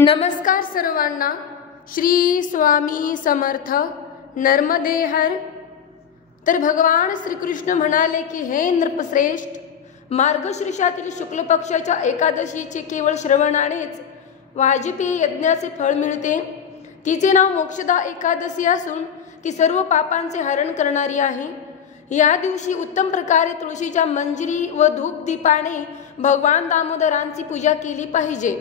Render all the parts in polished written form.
नमस्कार सर्वांना. श्री स्वामी समर्थ. नर्मदे हर. तर भगवान श्रीकृष्ण म्हणाले की हे नृपश्रेष्ठ, मार्गशीर्षातील शुक्ल पक्षाच्या एकादशीचे केवळ श्रवणानेच वाजपेयी यज्ञाचे फळ मिळते. तिचे नाव मोक्षदा एकादशी असून ती सर्व पापांचे हरण करणारी आहे. या दिवशी उत्तम प्रकारे तुळशीच्या मंजिरी व धूप दीपाने भगवान दामोदरांची पूजा केली पाहिजे.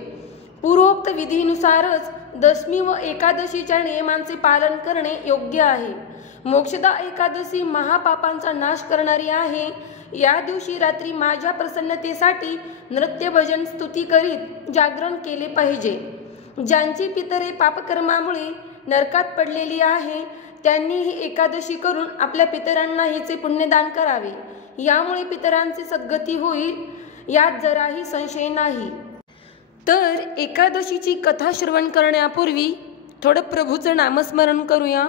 पूर्वोक्त विधीनुसारच दशमी व एकादशीच्या नियमांचे पालन करणे योग्य आहे. मोक्षदा एकादशी महापापांचा नाश करणारी आहे. या दिवशी रात्री माझ्या प्रसन्नतेसाठी नृत्य भजन स्तुती करीत जागरण केले पाहिजे. ज्यांची पितरे पापकर्मामुळे नरकात पडलेली आहे त्यांनी ही एकादशी करून आपल्या पितरांना हिचे पुण्यदान करावे. यामुळे पितरांची सद्गती होईल, यात जराही संशय नाही. तर एकादशीची कथा श्रवण करण्यापूर्वी थोडं प्रभूचं नामस्मरण करूया.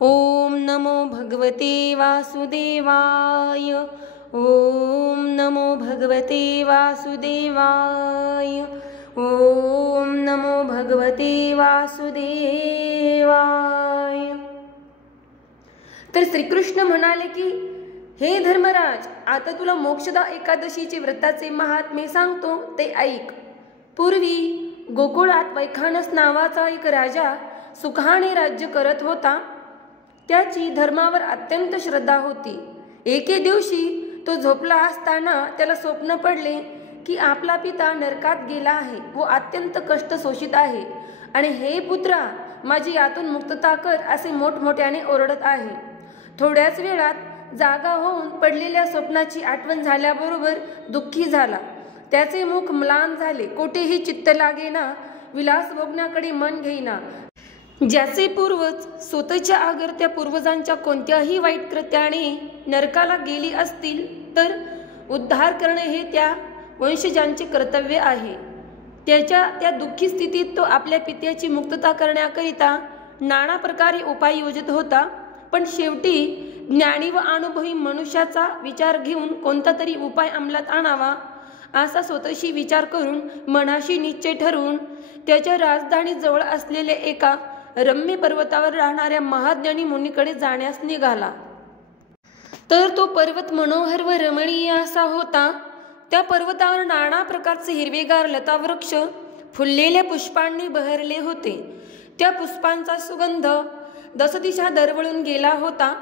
ओम नमो भगवते वासुदेवाय. ओम नमो भगवते वासुदेवाय. ओम नमो भगवते वासुदेवाय. तर श्रीकृष्ण म्हणाले की हे धर्मराज, आता तुला मोक्षदा एकादशीचे व्रताचे महात्म्य सांगतो, ते ऐक. पूर्वी गोकुळात वैखानस नावाचा एक राजा सुखाने राज्य करत होता. त्याची धर्मावर अत्यंत श्रद्धा होती. एके दिवशी तो झोपला असताना त्याला स्वप्न पडले की आपला पिता नरकात गेला आहे व अत्यंत कष्ट शोषित आहे आणि हे पुत्रा, माझी यातून मुक्तता कर असे मोठमोठ्याने ओरडत आहे. थोड्याच वेळात जागा होऊन पडलेल्या स्वप्नाची आठवण झाल्याबरोबर दुःखी झाला. त्याचे मुख म्लान झाले, कोठेही चित्त लागेना, विलास भोगण्याकडे मन घेईना. ज्याचे पूर्वज स्वतःच्या आगरत्या पूर्वजांच्या कोणत्याही वाईट कृत्याने नरकाला गेली असतील तर उद्धार करणे हे त्या वंशजांचे कर्तव्य आहे. त्या दुःखी स्थितीत तो आपल्या पित्याची मुक्तता करण्याकरिता नाना प्रकारे उपाय योजत होता. पण शेवटी ज्ञानी व अनुभवी मनुष्याचा विचार घेऊन कोणता तरी उपाय अंमलात आणावा असा स्वतःशी विचार करून मनाशी निश्चय ठरवून त्याच्या राजधानी जवळ असलेल्या एका रम्य पर्वतावर राहणाऱ्या महाज्ञानी मुनीकडे जाण्यास निघाला. तर तो पर्वत मनोहर व रमणीय असा होता. त्या पर्वतावर नाना प्रकारचे हिरवेगार लतावृक्ष फुललेल्या पुष्पांनी बहरले होते. त्या पुष्पांचा सुगंध दशदिशा दरवळून गेला होता.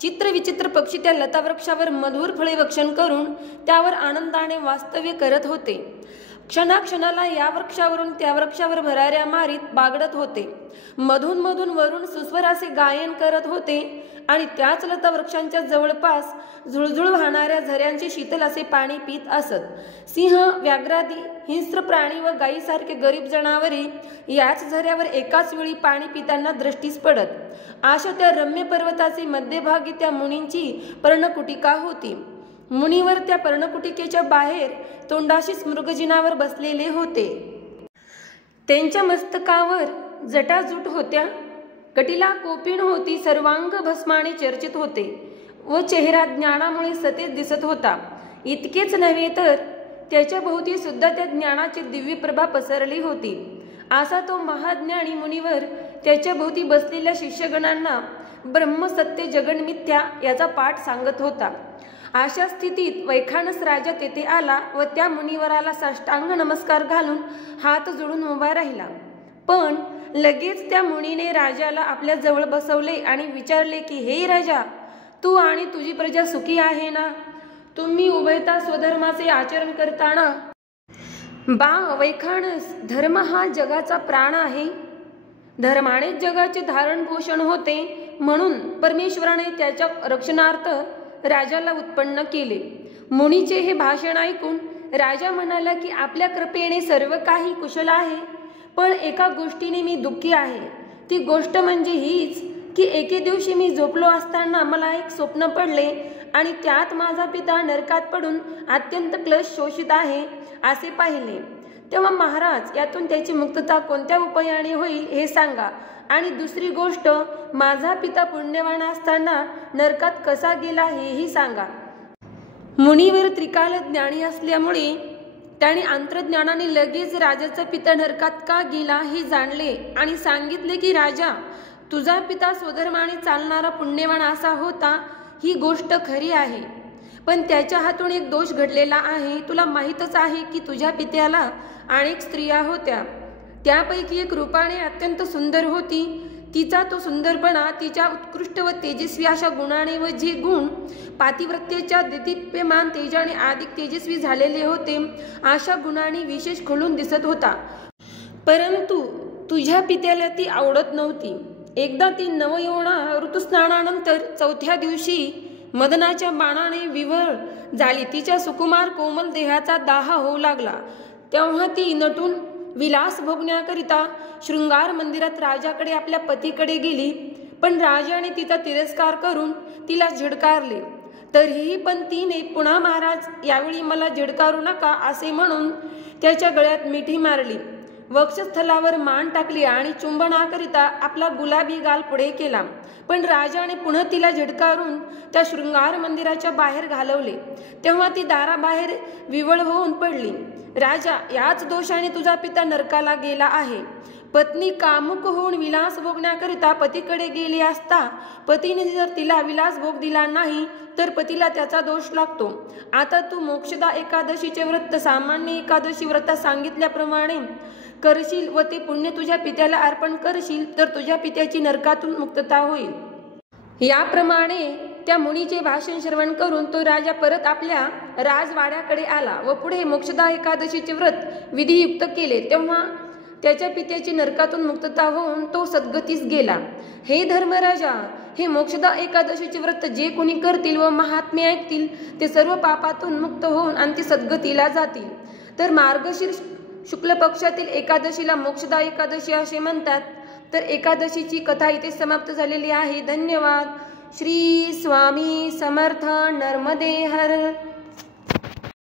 चित्रविचित्र पक्षी त्या लतावृक्षावर मधुर फळे भक्षण करून त्यावर आनंदाने वास्तव्य करत होते. क्षणाक्षणाला या वृक्षावरून त्या वृक्षावर भराऱ्या मारीत बागडत होते. मधून मधून वरून सुस्वर असे गायन करत होते आणि त्याच लतावृक्षांच्या जवळपास झुळझुळ वाहणाऱ्या झऱ्यांचे शीतल असे पाणी पीत असत. सिंह, व्याघ्रादी, हिंस्र प्राणी व गायीसारखे गरीब जनावरे याच झऱ्यावर एकाच वेळी पाणी पिताना दृष्टीस पडत. अशा त्या रम्य पर्वताचे मध्यभागी त्या मुनींची पर्णकुटिका होती. मुनीवर त्या पर्णकुटिकेच्या बाहेर तोंडाशीच मृगजिनावर बसलेले होते. त्यांच्या मस्तकावर जटाजूट होत्या, कटीला कोपिण होती, सर्वांग भस्माने चर्चित होते व चेहरा ज्ञानामुळे सतेज दिसत होता. इतकेच नव्हे तर त्याच्या भोवती सुद्धा त्या ज्ञानाची दिव्य प्रभा पसरली होती. असा तो महाज्ञानी मुनीवर त्याच्या भोवती बसलेल्या शिष्यगणांना ब्रह्म, सत्य, जगन मिथ्या याचा पाठ सांगत होता. अशा स्थितीत वैखानस राजा तेथे आला व त्या मुनिवराला साष्टांग नमस्कार घालून हात जोडून उभा राहिला. पण लगेच त्या मुनीने राजाला आपल्या जवळ बसवले आणि विचारले की हे राजा, तू आणि तुझी प्रजा सुखी आहे ना? तुम्ही उभयता स्वधर्माचे आचरण करताना? वैखानस, धर्म हा जगाचा प्राण आहे. धर्मानेच जगाचे धारण पोषण होते. म्हणून परमेश्वराने त्याच्या रक्षणार्थ राजाला उत्पन्न केले. मुनीचे हे भाषण ऐकून राजा म्हणाला की आपल्या कृपेने सर्व काही कुशल आहे, पण एका गोष्टीने मी दुःखी आहे. ती गोष्ट म्हणजे हीच की एके दिवशी मी झोपलो असताना मला एक स्वप्न पडले आणि त्यात माझा पिता नरकात पडून अत्यंत क्लेश शोषित आहे असे पाहिले. तेव्हा महाराज, यातून त्याची मुक्तता कोणत्या उपायाने होईल हे सांगा. आणि दुसरी गोष्ट, माझा पिता पुण्यवान असताना नरकात कसा गेला हेही सांगा. मुनीवर त्रिकाल ज्ञानी असल्यामुळे त्याने अंतर्ज्ञानाने लगेच राजाचा पिता नरकात का गेला हे जाणले आणि सांगितले की राजा, तुझा पिता स्वधर्माने चालणारा पुण्यवान असा होता, ही गोष्ट खरी आहे, पण त्याच्या हातून एक दोष घडलेला आहे. तुला माहीतच आहे की तुझ्या पित्याला अनेक स्त्रिया होत्या, त्यापैकी एक रूपाने अत्यंत सुंदर होती. तिचा तो सुंदरपणा तिच्या उत्कृष्ट व तेजस्वी अशा गुणाने व जे गुण पातिव्रत्याच्या दिदीप्यमान तेजाने अधिक तेजस्वी झालेले होते, अशा गुणाने विशेष खुलून दिसत होता. परंतु तुझ्या पित्याला ती आवडत नव्हती. एकदा ती नवयौवना ऋतुस्नानानंतर चौथ्या दिवशी मदनाच्या बाणाने विव्हळ झाली. तिच्या सुकुमार कोमल देहाचा दाह होऊ लागला. तेव्हा ती नटून विलास भोगण्याकरिता शृंगार मंदिरात राजाकडे आपल्या पतीकडे गेली, पण राजाने तिचा तिरस्कार करून तिला झिडकारले. तरीही पण तिने पुन्हा महाराज, यावेळी मला झिडकारू नका असे म्हणून त्याच्या गळ्यात मिठी मारली, वक्षस्थलावर मान टाकली आणि चुंबनाकरिता आपला गुलाबी गाल पुढे केला. पण राजाने पुन्हा तिला झिडकारून त्या शृंगार मंदिराच्या बाहेर घालवले. तेव्हा ती दाराबाहेर विवळ होऊन पडली. राजा, याच दोषाने तुझा पिता नरकाला गेला आहे. पत्नी कामुक होऊन विलास भोगण्याकरिता पतीकडे गेली असता पतीने जर तिला विलास भोग दिला नाही तर पतीला त्याचा दोष लागतो. आता तू मोक्षदा एकादशीचे व्रत सामान्य एकादशी व्रतात सांगितल्याप्रमाणे करशील व ते पुण्य तुझ्या पित्याला अर्पण करशील तर तुझ्या पित्याची नरकातून मुक्तता होईल. याप्रमाणे त्या मुनीचे भाषण श्रवण करून तो राजा परत आपल्या राजवाड्याकडे आला व पुढे मोक्षदा एकादशीचे व्रत विधियुक्त केले. तेव्हा त्याच्या पित्याची नरकातून मुक्तता होऊन तो सद्गतीस गेला. हे धर्मराजा, हे मोक्षदा एकादशीचे व्रत जे कोणी करतील व महात्म्य ऐकतील ते सर्व पापातून मुक्त होऊन अंती सद्गतीला जातील. तर मार्गशीर्ष शुक्ल पक्षातील एकादशीला मोक्षदा एकादशी असे म्हणतात. तर एकादशीची कथा इथे समाप्त झालेली आहे. धन्यवाद. श्री स्वामी समर्थ. नर्मदे हर.